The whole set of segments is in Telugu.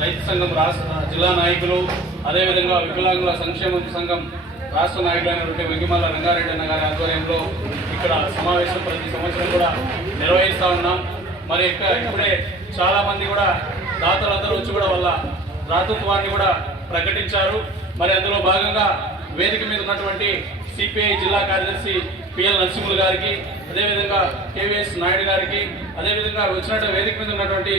రైతు సంఘం రాష్ట్ర జిల్లా నాయకులు అదేవిధంగా వికలాంగుల సంక్షేమ సంఘం రాష్ట్ర నాయకులైనటువంటి వెంగిమల్ల రంగారెడ్డి అన్న గారి ఆధ్వర్యంలో ఇక్కడ సమావేశం ప్రతి సంవత్సరం కూడా నిర్వహిస్తూ ఉన్నాం. మరి ఇప్పుడే చాలామంది కూడా దాతలందరూ వచ్చి కూడా వాళ్ళ దాతృత్వాన్ని కూడా ప్రకటించారు. మరి అందులో భాగంగా వేదిక మీద ఉన్నటువంటి సిపిఐ జిల్లా కార్యదర్శి పిఎల్ నరసింహులు గారికి అదేవిధంగా కేవీఎస్ నాయుడు గారికి అదేవిధంగా వచ్చినట్టు వేదిక మీద ఉన్నటువంటి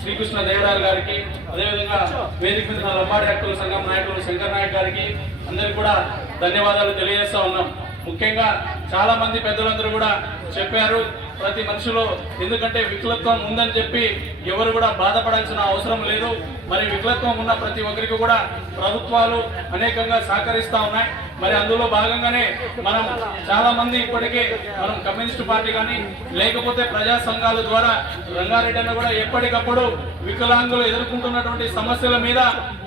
శ్రీకృష్ణ దేవరాయలు గారికి అదేవిధంగా వేదిక మీద ఉన్న లంబాడి హక్కుల సంఘం నాయకులు శంకర్ నాయక్ గారికి అందరికి కూడా ధన్యవాదాలు తెలియజేస్తా ఉన్నాం. ముఖ్యంగా చాలా మంది పెద్దలందరూ కూడా చెప్పారు ప్రతి మనిషిలో ఎందుకంటే వికలత్వం ఉందని చెప్పి ఎవరు కూడా బాధపడాల్సిన అవసరం లేదు. మరి వికలత్వం ఉన్న ప్రతి ఒక్కరికి కూడా ప్రభుత్వాలు అనేకంగా సహకరిస్తా ఉన్నాయి. మరి అందులో భాగంగానే మనం చాలా మంది ఇప్పటికే మనం కమ్యూనిస్ట్ పార్టీ కానీ లేకపోతే ప్రజా సంఘాల ద్వారా రంగారెడ్డి అన్న కూడా ఎప్పటికప్పుడు వికలాంగులు ఎదుర్కొంటున్నటువంటి సమస్యల మీద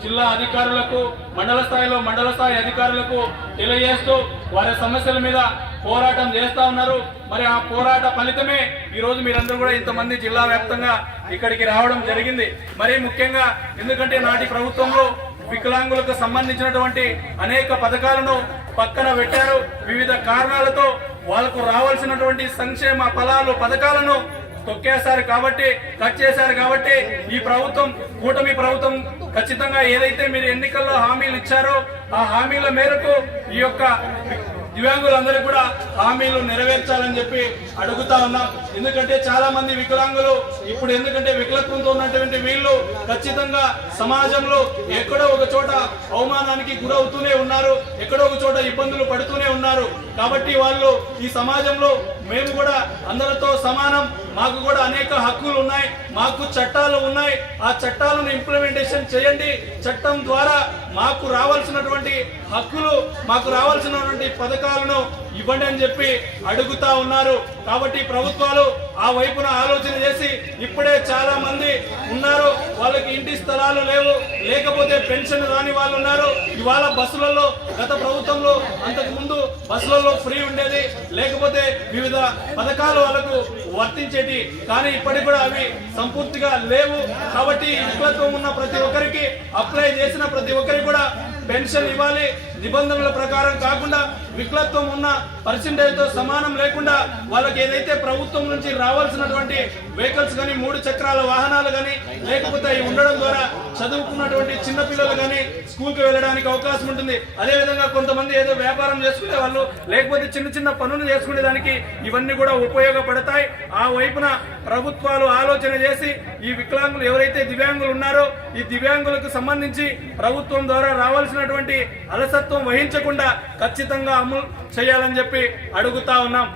జిల్లా అధికారులకు మండల స్థాయిలో మండల స్థాయి అధికారులకు తెలియజేస్తూ వారి సమస్యల మీద పోరాటం చేస్తా ఉన్నారు. మరి ఆ పోరాట ఫలితమే ఈ రోజు మీరందరూ కూడా ఇంతమంది జిల్లా వ్యాప్తంగా ఇక్కడికి రావడం జరిగింది. మరి ముఖ్యంగా ఎందుకంటే నాటి ప్రభుత్వంలో వికలాంగులకు సంబంధించినటువంటి అనేక పథకాలను పక్కన పెట్టారు. వివిధ కారణాలతో వాళ్ళకు రావాల్సినటువంటి సంక్షేమ ఫలాలు పథకాలను తొక్కేశారు కాబట్టి కట్ చేశారు కాబట్టి ఈ ప్రభుత్వం కూటమి ప్రభుత్వం ఖచ్చితంగా ఏదైతే మీరు ఎన్నికల్లో హామీలు ఇచ్చారో ఆ హామీల మేరకు ఈ యొక్క దివ్యాంగులందరూ కూడా హామీలు నెరవేర్చాలని చెప్పి అడుగుతా ఉన్నాం. ఎందుకంటే చాలా మంది వికలాంగులు ఇప్పుడు ఎందుకంటే వికలత్వంతో ఉన్నటువంటి వీళ్ళు ఖచ్చితంగా సమాజంలో ఎక్కడో ఒక చోట అవమానానికి గురవుతూనే ఉన్నారు. ఎక్కడో ఒక చోట ఇబ్బందులు పడుతూనే ఉన్నారు. కాబట్టి వాళ్ళు ఈ సమాజంలో మేము కూడా అందరితో సమానం. మాకు కూడా అనేక హక్కులు ఉన్నాయి. మాకు చట్టాలు ఉన్నాయి. ఆ చట్టాలను ఇంప్లిమెంటేషన్ చేయండి. చట్టం ద్వారా మాకు రావాల్సినటువంటి హక్కులు మాకు రావాల్సినటువంటి పథకాలను ఇవ్వండి అని చెప్పి అడుగుతా ఉన్నారు. కాబట్టి ప్రభుత్వాలు ఆ వైపున ఆలోచన చేసి ఇప్పుడే చాలా మంది ఉన్నారు. వాళ్ళకి ఇంటి స్థలాలు లేవు. లేకపోతే పెన్షన్ రాని వాళ్ళు ఉన్నారు. ఇవాళ బస్సులలో గత ప్రభుత్వంలో అంతకుముందు బస్సులలో ఫ్రీ ఉండేది. లేకపోతే వివిధ పథకాలు వాళ్ళకు వర్తించేటి కానీ ఇప్పటికి కూడా అవి సంపూర్తిగా లేవు. కాబట్టి ఈ ఉన్న ప్రతి ఒక్కరికి అప్లై చేసిన ప్రతి ఒక్కరికి కూడా పెన్షన్ ఇవ్వాలి. నిబంధనల ప్రకారం కాకుండా వికలత్వం ఉన్న పర్సెంటేజ్తో సమానం లేకుండా వాళ్ళకి ఏదైతే ప్రభుత్వం నుంచి రావాల్సినటువంటి వెహికల్స్ కానీ మూడు చక్రాల వాహనాలు కానీ లేకపోతే అవి ఉండడం ద్వారా చదువుకున్నటువంటి చిన్నపిల్లలు కానీ స్కూల్కి వెళ్ళడానికి అవకాశం ఉంటుంది. అదే విధంగా కొంతమంది ఏదో వ్యాపారం చేసుకునే వాళ్ళు లేకపోతే చిన్న చిన్న పనులు చేసుకునే దానికి ఇవన్నీ కూడా ఉపయోగపడతాయి. ఆ వైపున ప్రభుత్వాలు ఆలోచన చేసి ఈ వికలాంగులు ఎవరైతే దివ్యాంగులు ఉన్నారో ఈ దివ్యాంగులకు సంబంధించి ప్రభుత్వం ద్వారా రావాల్సిన ఉన్నటువంటి అలసత్వం వహించకుండా ఖచ్చితంగా అమలు చేయాలని చెప్పి అడుగుతా ఉన్నాం.